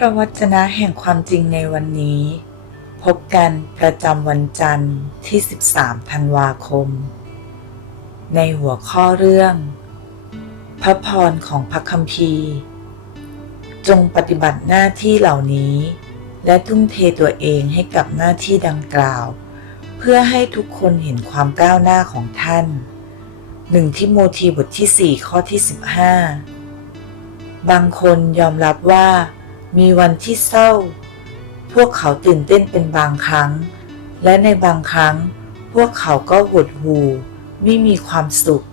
พระวจนะแห่งความจริงในวันนี้ พบกันประจำวันจันทร์ที่ 13 ธันวาคม ในหัวข้อเรื่อง พระพรของพระคัมภีร์ จงปฏิบัติหน้าที่เหล่านี้ และทุ่มเทตัวเองให้กับหน้าที่ดังกล่าว เพื่อให้ทุกคนเห็นความก้าวหน้าของท่านหนึ่งที่โมธีบทที่ 4 ข้อที่ 15 บางคนยอมรับว่า มีวันที่เศร้า พวกเขาตื่นเต้นเป็นบางครั้ง และในบางครั้ง พวกเขาก็หดหู่ไม่มีความสุข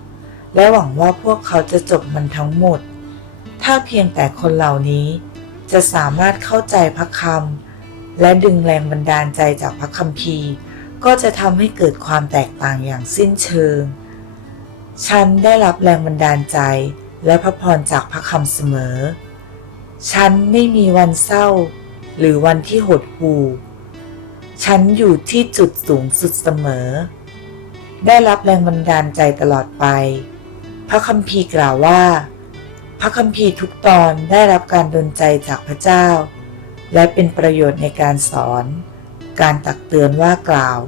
และหวังว่าพวกเขาจะจบมันทั้งหมด ถ้าเพียงแต่คนเหล่านี้จะสามารถเข้าใจพระคำและดึงแรงบันดาลใจจากพระคัมภีร์ ก็จะทำให้เกิดความแตกต่างอย่างสิ้นเชิง ฉันได้รับแรงบันดาลใจและพระพรจากพระคำเสมอ ฉันไม่มีวันเศร้า หรือวันที่หดหู่ ฉันอยู่ที่จุดสูงสุดเสมอ ได้รับแรงบันดาลใจตลอดไป พระคัมภีร์กล่าวว่า พระคัมภีร์ทุกตอนได้รับการดลใจจากพระเจ้า และเป็นประโยชน์ในการสอน การตักเตือนว่ากล่าว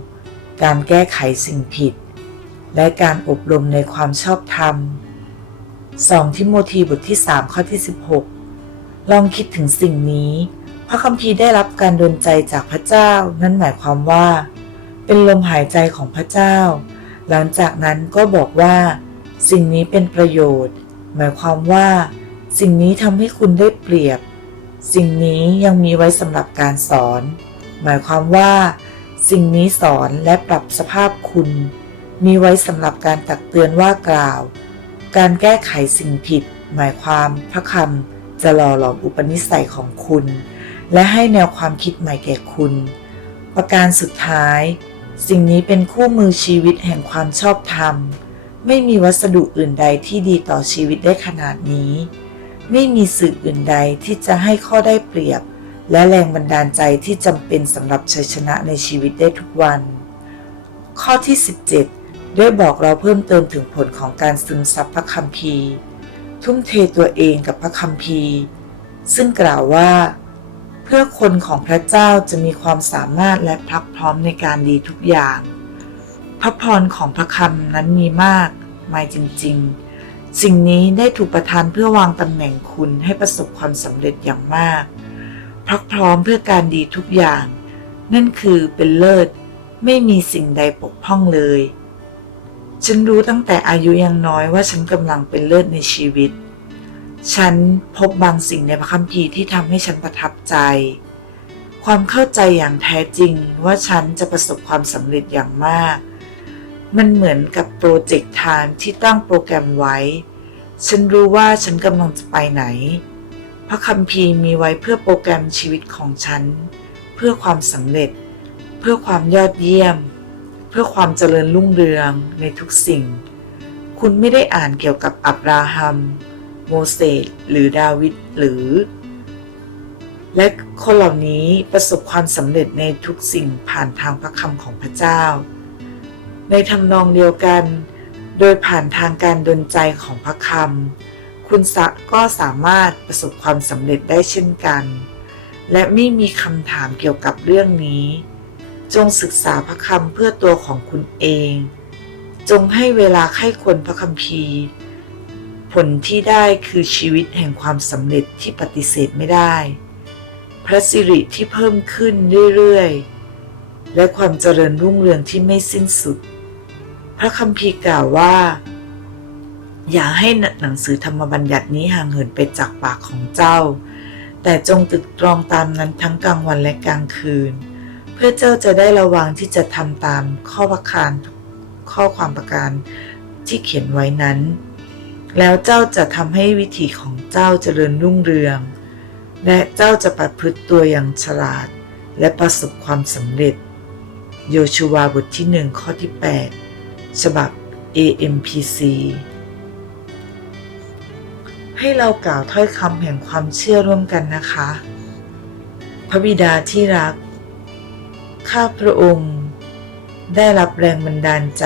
การแก้ไขสิ่งผิด และการอบรมในความชอบธรรม 2 ทิโมธีบทที่ 3 ข้อที่ 16 ลองคิดถึงสิ่งนี้ พระคัมภีร์ได้รับการดลใจจากพระเจ้า นั่นหมายความว่า เป็นลมหายใจของพระเจ้า หลังจากนั้นก็บอกว่า สิ่งนี้เป็นประโยชน์ หมายความว่า สิ่งนี้ทำให้คุณได้เปรียบ สิ่งนี้ยังมีไว้สำหรับการสอน หมายความว่า สิ่งนี้สอนและปรับสภาพคุณ มีไว้สำหรับการตักเตือนว่ากล่าว การแก้ไขสิ่งผิด หมายความพระคำ จะหล่อหลอมอุปนิสัยของคุณ และให้แนวความคิดใหม่แก่คุณ ประการสุดท้าย สิ่งนี้เป็นคู่มือชีวิตแห่งความชอบธรรม ไม่มีวัสดุอื่นใดที่ดีต่อชีวิตได้ขนาดนี้ ไม่มีสื่ออื่นใดที่จะให้ข้อได้เปรียบ และแรงบันดาลใจที่จำเป็นสำหรับชัยชนะในชีวิตได้ทุกวัน ข้อที่ 17 ได้บอกเราเพิ่มเติมถึงผลของการซึมซับพระคัมภีร์ ทุ่มเทตัวเองกับพระคัมภีร์ ซึ่งกล่าวว่า เพื่อคนของพระเจ้าจะมีความสามารถและพรักพร้อมในการดีทุกอย่าง พระพรของพระคำนั้นมีมากมายจริง ๆ สิ่งนี้ได้ถูกประทานเพื่อวางตำแหน่งคุณให้ประสบความสำเร็จอย่างมากพรักพร้อมเพื่อการดีทุกอย่าง นั่นคือเป็นเลิศ ไม่มีสิ่งใดปกพร่องเลย ฉันรู้ตั้งแต่อายุยังน้อยว่าฉันกำลังเป็นเลิศในชีวิต ฉันพบบางสิ่งในพระคัมภีร์ที่ทำให้ฉันประทับใจ ความเข้าใจอย่างแท้จริงว่าฉันจะประสบความสำเร็จอย่างมาก มันเหมือนกับโปรเจกต์ไทม์ที่ตั้งโปรแกรมไว้ ฉันรู้ว่าฉันกำลังจะไปไหน พระคัมภีร์มีไว้เพื่อโปรแกรมชีวิตของฉัน เพื่อความสำเร็จ เพื่อความยอดเยี่ยม เพื่อความเจริญรุ่งเรืองในทุกสิ่ง คุณไม่ได้อ่านเกี่ยวกับอับราฮัม โมเสสหรือดาวิดหรือ และคนเหล่านี้ประสบความสำเร็จในทุกสิ่งผ่านทางพระคำของพระเจ้า ในทำนองเดียวกัน โดยผ่านทางการดลใจของพระคำคุณสะก็สามารถประสบความสำเร็จได้เช่นกัน และไม่มีคำถามเกี่ยวกับเรื่องนี้ จงศึกษาพระคำเพื่อตัวของคุณเอง จงให้เวลาไข้ควรพระคัมภีผลที่ได้คือชีวิตแห่งความสำเร็จที่ปฏิเสธไม่ได้ พระสิริที่เพิ่มขึ้นเรื่อยๆ และความเจริญรุ่งเรืองที่ไม่สิ้นสุด พระคัมภีกล่าวว่า อย่าให้หนังสือธรรมบัญญัตินี้ห่างเหินไปจากปากของเจ้า แต่จงตึกตรองตามนั้นทั้งกลางวันและกลางคืน เพื่อเจ้าจะได้ระวังที่จะทำตามข้อประการข้อความประการที่เขียนไว้นั้น แล้วเจ้าจะทำให้วิถีของเจ้าเจริญรุ่งเรือง และเจ้าจะประพฤติตัวอย่างฉลาด และประสบความสำเร็จ โยชูวาบทที่หนึ่งข้อที่ 8 ฉบับ AMPC ให้เรากล่าวถ้อยคำแห่งความเชื่อร่วมกันนะคะ พระบิดาที่รัก ข้าพระองค์ได้รับแรงบันดาลใจ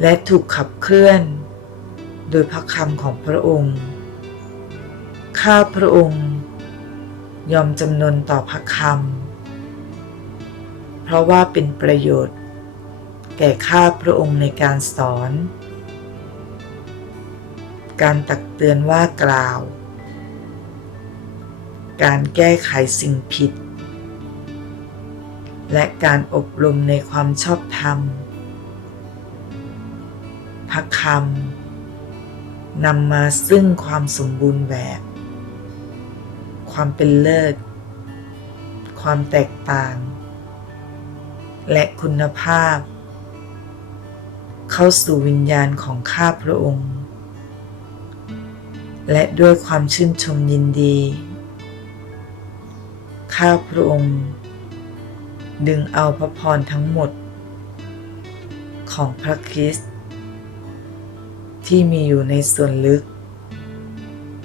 และถูกขับเคลื่อน โดยพระคำของพระองค์ ข้าพระองค์ ยอมจำนนต่อพระคำ เพราะว่าเป็นประโยชน์ แก่ข้าพระองค์ในการสอน การตักเตือนว่ากล่าว การแก้ไขสิ่งผิด และการอบรมในความชอบธรรมพระคำนำมาซึ่งความสมบูรณ์แบบ ความเป็นเลิศ ความแตกต่าง และคุณภาพ เข้าสู่วิญญาณของข้าพระองค์ และด้วยความชื่นชมยินดี ข้าพระองค์ ดึงเอาพระพรทั้งหมด ของพระคริสต์ที่มีอยู่ในส่วนลึก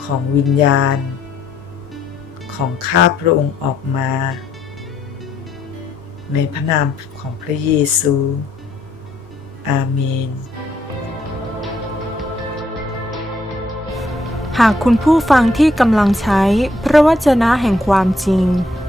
ของวิญญาณ ของข้าพระองค์ออกมา ในพระนามของพระเยซู อาเมนหากคุณผู้ฟังที่กำลังใช้พระวจนะแห่งความจริง